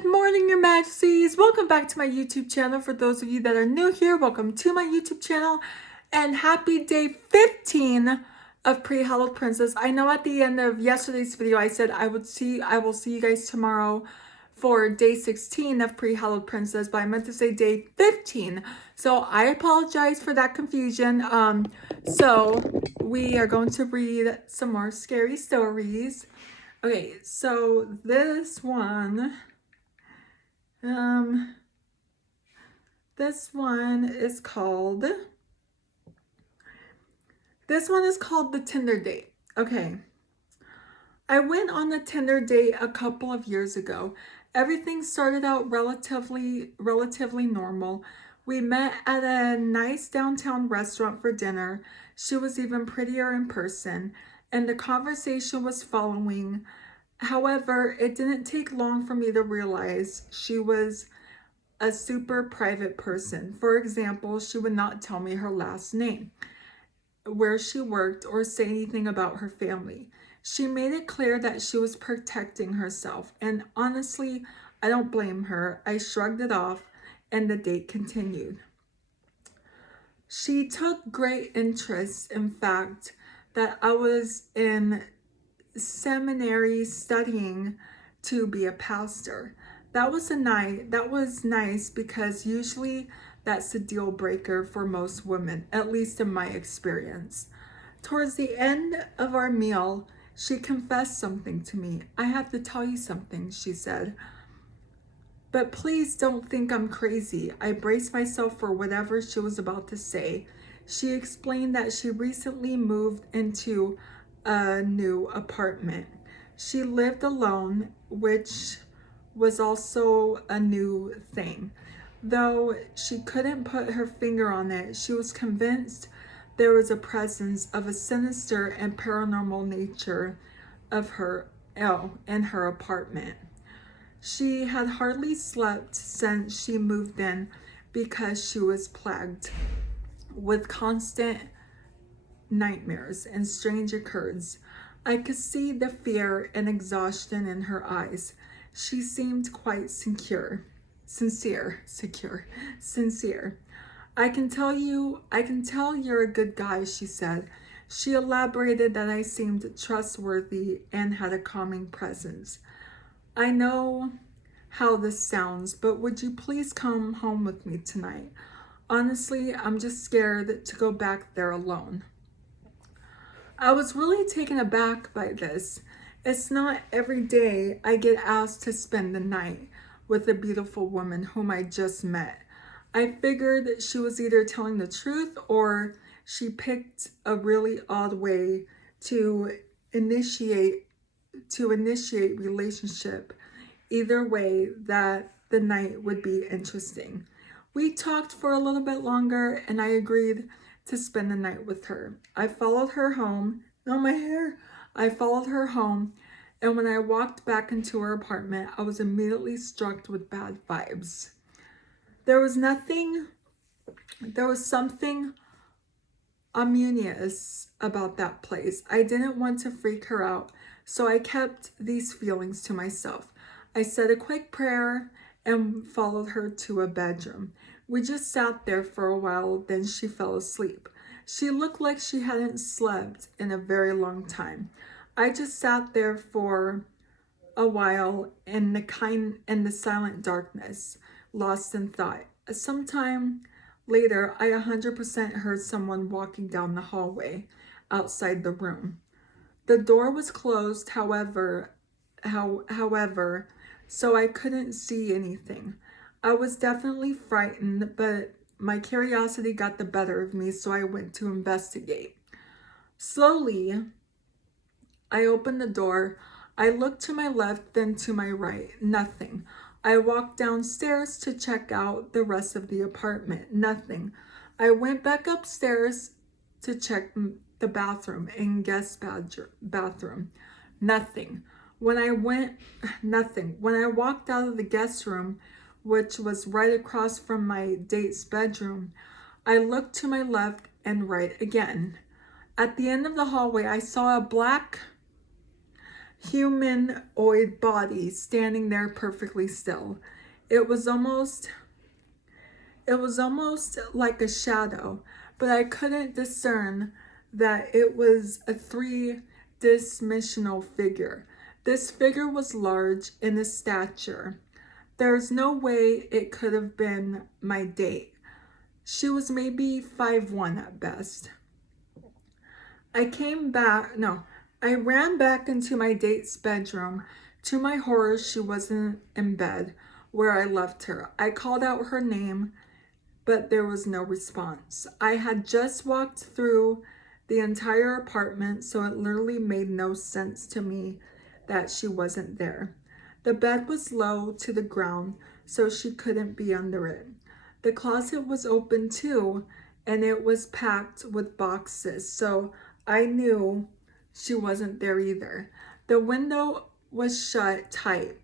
Good morning, Your Majesties. Welcome back to my YouTube channel. For those of you that are new here, welcome to my YouTube channel and happy day 15 of Pre-Hallowed Princess. I know at the end of yesterday's video I said I will see you guys tomorrow for day 16 of Pre-Hallowed Princess, but I meant to say day 15. So I apologize for that confusion. So we are going to read some more scary stories. Okay, so this one is called the Tinder date. Okay. I went on a Tinder date a couple of years ago. Everything started out relatively normal. We met at a nice downtown restaurant for dinner. She was even prettier in person, and the conversation was following. However, it didn't take long for me to realize she was a super private person. For example, she would not tell me her last name, where she worked, or say anything about her family. She made it clear that she was protecting herself, and honestly, I don't blame her. I shrugged it off, and the date continued. She took great interest, in fact, that I was in seminary studying to be a pastor. That was nice because usually that's a deal breaker for most women, at least in my experience. Towards the end of our meal, she confessed something to me. "I have to tell you something," she said. "But please don't think I'm crazy." I braced myself for whatever she was about to say. She explained that she recently moved into a new apartment. She lived alone, which was also a new thing. Though she couldn't put her finger on it, she was convinced there was a presence of a sinister and paranormal nature of her in her apartment. She had hardly slept since she moved in because she was plagued with constant nightmares and strange occurrence. I could see the fear and exhaustion in her eyes. She seemed quite sincere. I can tell you're a good guy," she said. She elaborated that I seemed trustworthy and had a calming presence. "I know how this sounds, but would you please come home with me tonight? Honestly, I'm just scared to go back there alone." I was really taken aback by this. It's not every day I get asked to spend the night with a beautiful woman whom I just met. I figured that she was either telling the truth or she picked a really odd way to initiate relationship. Either way, that the night would be interesting. We talked for a little bit longer and I agreed to spend the night with her. I followed her home. Oh, my hair. I followed her home, and when I walked back into her apartment, I was immediately struck with bad vibes. There was something ominous about that place. I didn't want to freak her out, so I kept these feelings to myself. I said a quick prayer and followed her to a bedroom. We just sat there for a while, then she fell asleep. She looked like she hadn't slept in a very long time. I just sat there for a while in the silent darkness, lost in thought. Sometime later, I 100% heard someone walking down the hallway outside the room. The door was closed, however, so I couldn't see anything. I was definitely frightened, but my curiosity got the better of me, so I went to investigate. Slowly, I opened the door. I looked to my left, then to my right. Nothing. I walked downstairs to check out the rest of the apartment. Nothing. I went back upstairs to check the bathroom and guest bathroom. Nothing. Nothing. When I walked out of the guest room, which was right across from my date's bedroom, I looked to my left and right again. At the end of the hallway, I saw a black humanoid body standing there perfectly still. It was almost like a shadow, but I couldn't discern that it was a three-dimensional figure. This figure was large in his stature. There's no way it could have been my date. She was maybe 5'1" at best. I ran back into my date's bedroom. To my horror, she wasn't in bed where I left her. I called out her name, but there was no response. I had just walked through the entire apartment, so it literally made no sense to me that she wasn't there. The bed was low to the ground, so she couldn't be under it. The closet was open too, and it was packed with boxes, so I knew she wasn't there either. The window was shut tight.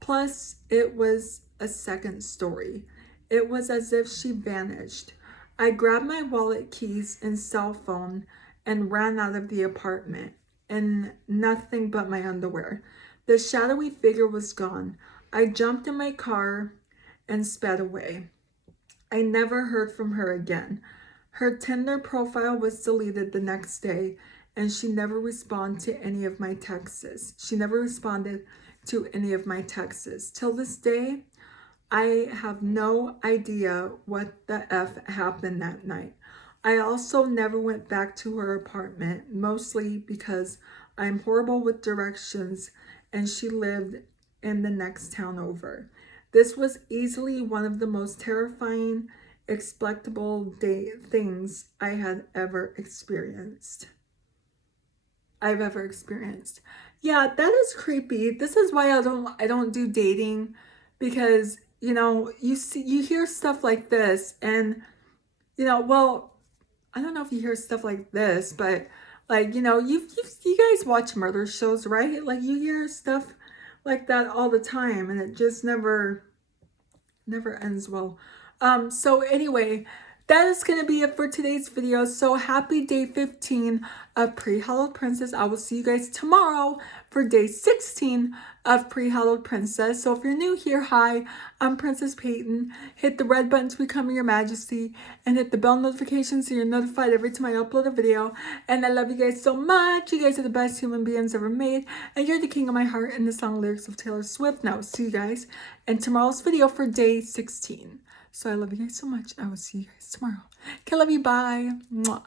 Plus, it was a second story. It was as if she vanished. I grabbed my wallet, keys, and cell phone and ran out of the apartment in nothing but my underwear. The shadowy figure was gone. I jumped in my car and sped away. I never heard from her again. Her Tinder profile was deleted the next day, and she never responded to any of my texts. Till this day, I have no idea what the F happened that night. I also never went back to her apartment, mostly because I'm horrible with directions and she lived in the next town over. This was easily one of the most terrifying, expectable things I've ever experienced. Yeah, that is creepy. This is why I don't do dating, because you hear stuff like this, and well, I don't know if you hear stuff like this, but like you guys watch murder shows, right? Like you hear stuff like that all the time, and it just never ends well. So anyway, that is going to be it for today's video. So happy day 15 of Pre-Hallowed Princess. I will see you guys tomorrow for day 16 of Pre-Hallowed Princess. So if you're new here, hi, I'm Princess Peyton. Hit the red button to become your majesty and hit the bell notification so you're notified every time I upload a video. And I love you guys so much. You guys are the best human beings ever made. And you're the king of my heart in the song lyrics of Taylor Swift. Now, see you guys in tomorrow's video for day 16. So I love you guys so much. I will see you guys tomorrow. Okay, love you. Bye. Mwah.